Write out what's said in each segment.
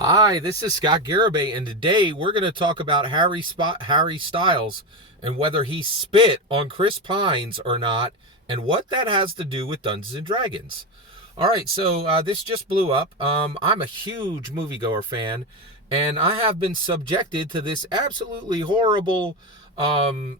Hi, this is Scott Garibay, and today we're going to talk about Harry Styles and whether he spit on Chris Pines or not, and what that has to do with Dungeons and Dragons. All right, so this just blew up. I'm a huge moviegoer fan, and I have been subjected to this absolutely horrible um,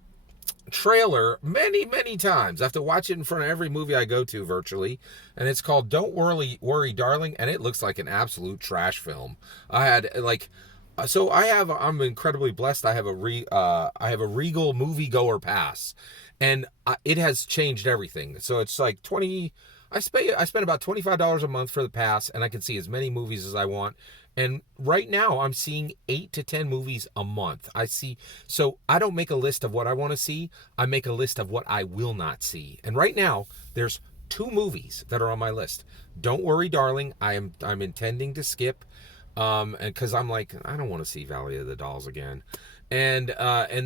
trailer many times. I have to watch it in front of every movie I go to virtually, and it's called Don't Worry Darling, and it looks like an absolute trash film. I had like I'm incredibly blessed. I have a Regal moviegoer pass, and it has changed everything. So it's like 20 I spend about $25 a month for the pass, and I can see as many movies as I want. And right now, I'm seeing 8 to 10 movies a month. So I don't make a list of what I want to see. I make a list of what I will not see. And right now, there's 2 movies that are on my list. Don't Worry, Darling. I'm intending to skip, and because I'm like, I don't want to see Valley of the Dolls again. And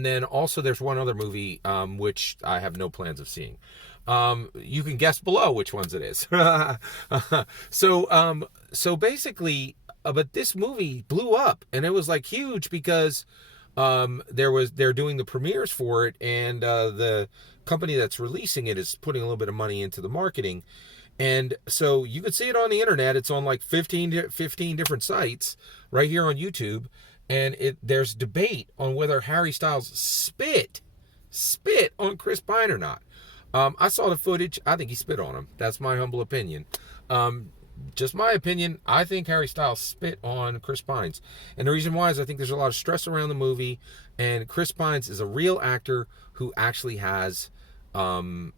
then also there's one other movie which I have no plans of seeing. You can guess below which ones it is. So basically, but this movie blew up, and it was like huge because they're doing the premieres for it, and the company that's releasing it is putting a little bit of money into the marketing. And so you could see it on the internet. It's on like 15 different sites right here on YouTube. And there's debate on whether Harry Styles spit on Chris Pine or not. I saw the footage. I think he spit on him. That's my humble opinion. Just my opinion. I think Harry Styles spit on Chris Pines. And the reason why is I think there's a lot of stress around the movie. And Chris Pines is a real actor who actually has, who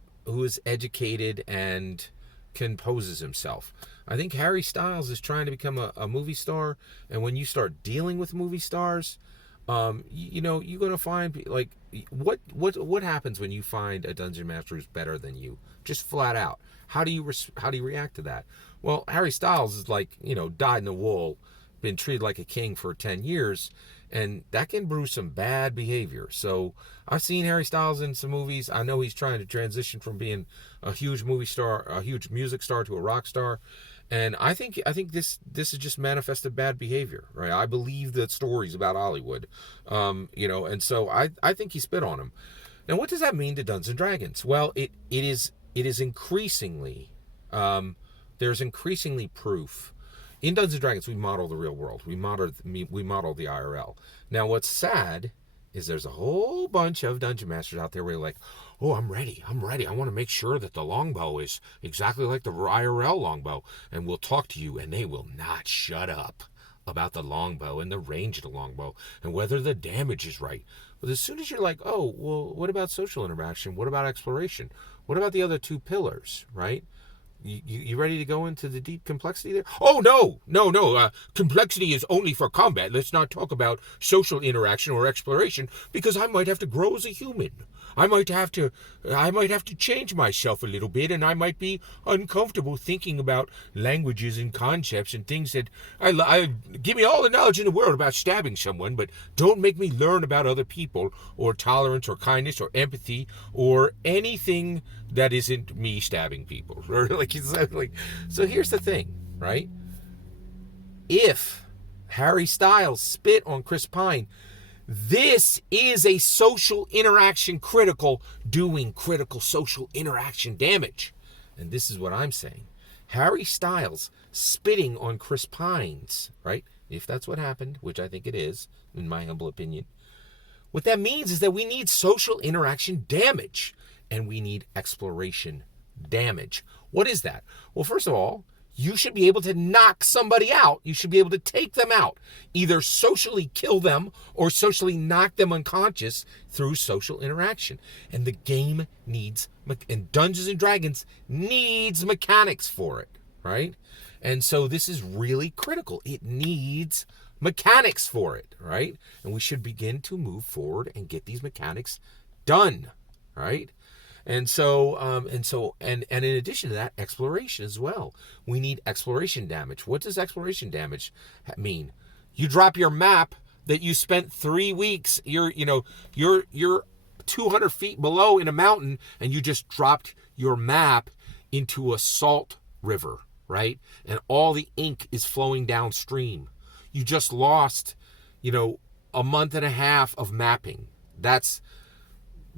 is educated and composes himself. I think Harry Styles is trying to become a movie star, and when you start dealing with movie stars, you're gonna find like what happens when you find a dungeon master who's better than you, just flat out. How do you react to that? Well, Harry Styles is like dyed in the wool, been treated like a king for 10 years, and that can brew some bad behavior. So I've seen Harry Styles in some movies. I know he's trying to transition from being a huge movie star, a huge music star, to a rock star. And I think this is just manifested bad behavior, right? I believe the stories about Hollywood, and so I think he spit on him. Now, what does that mean to Dungeons and Dragons? Well, it is increasingly, there's increasingly proof. In Dungeons and Dragons, we model the real world. We model the IRL. Now, what's sad is there's a whole bunch of dungeon masters out there where you're like, oh, I'm ready. I want to make sure that the longbow is exactly like the IRL longbow. And we'll talk to you, and they will not shut up about the longbow and the range of the longbow and whether the damage is right. But as soon as you're like, oh, well, what about social interaction? What about exploration? What about the other 2 pillars, right? You ready to go into the deep complexity there? Oh, no. Complexity is only for combat. Let's not talk about social interaction or exploration, because I might have to grow as a human. I might have to change myself a little bit, and I might be uncomfortable thinking about languages and concepts and things that I give me all the knowledge in the world about stabbing someone, but don't make me learn about other people or tolerance or kindness or empathy or anything that isn't me stabbing people. So here's the thing, right? If Harry Styles spit on Chris Pine, this is a social interaction doing critical social interaction damage. And this is what I'm saying. Harry Styles spitting on Chris Pines, right? If that's what happened, which I think it is, in my humble opinion. What that means is that we need social interaction damage, and we need exploration damage. What is that? Well, first of all, you should be able to knock somebody out. You should be able to take them out. Either socially kill them or socially knock them unconscious through social interaction. And the game needs, and Dungeons and Dragons needs mechanics for it, right? And so this is really critical. It needs mechanics for it, right? And we should begin to move forward and get these mechanics done, right? And in addition to that, exploration as well. We need exploration damage. What does exploration damage mean? You drop your map that you spent 3 weeks. You're 200 feet below in a mountain, and you just dropped your map into a salt river, right? And all the ink is flowing downstream. you just lost, a month and a half of mapping. That's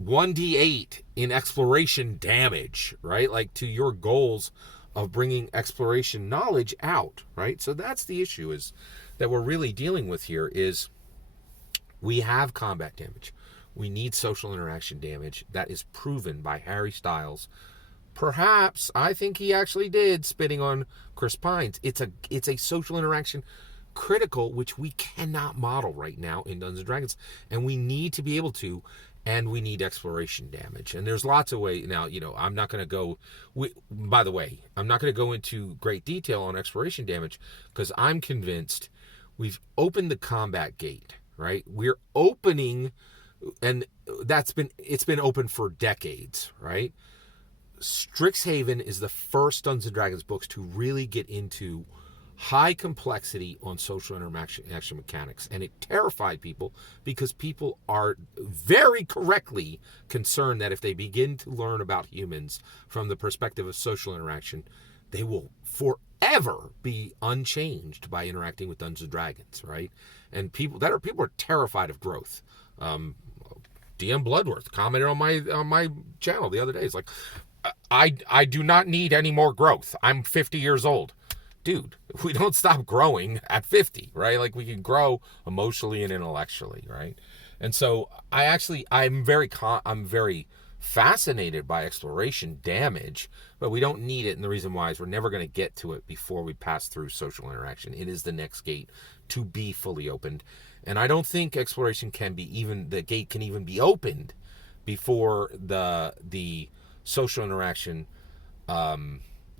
1d8 in exploration damage, right? Like to your goals of bringing exploration knowledge out, right? So that's the issue is that we're really dealing with here is we have combat damage. We need social interaction damage. That is proven by Harry Styles. Perhaps, I think he actually did, spitting on Chris Pines. It's a social interaction critical, which we cannot model right now in Dungeons & Dragons. And we need to be able to, and we need exploration damage. And there's lots of ways. Now, I'm not going to go, by the way, I'm not going to go into great detail on exploration damage because I'm convinced we've opened the combat gate, right? We're opening, and it's been open for decades, right? Strixhaven is the first Dungeons & Dragons books to really get into high complexity on social interaction mechanics, and it terrified people because people are very correctly concerned that if they begin to learn about humans from the perspective of social interaction, they will forever be unchanged by interacting with Dungeons & Dragons, right? And people are terrified of growth. DM Bloodworth commented on my channel the other day. It's like, I do not need any more growth. I'm 50 years old. Dude, we don't stop growing at 50, right? Like we can grow emotionally and intellectually, right? And so I'm very fascinated by exploration damage, but we don't need it. And the reason why is we're never going to get to it before we pass through social interaction. It is the next gate to be fully opened. And I don't think exploration the gate can even be opened before the social interaction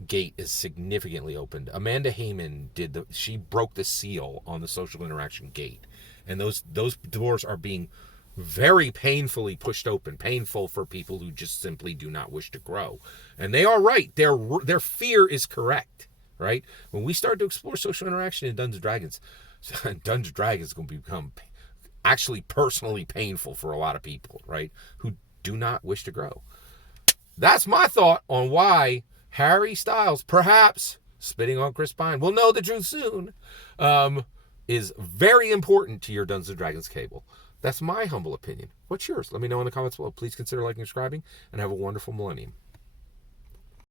gate is significantly opened. Amanda Heyman she broke the seal on the social interaction gate, and those doors are being very painfully pushed open. Painful for people who just simply do not wish to grow, and they are right. Their fear is correct, right? When we start to explore social interaction in Dungeons & Dragons, Dungeons & Dragons is going to become actually personally painful for a lot of people, right? Who do not wish to grow. That's my thought on why Harry Styles, perhaps spitting on Chris Pine, we'll know the truth soon, is very important to your Dungeons & Dragons cable. That's my humble opinion. What's yours? Let me know in the comments below. Please consider liking and subscribing, and have a wonderful millennium.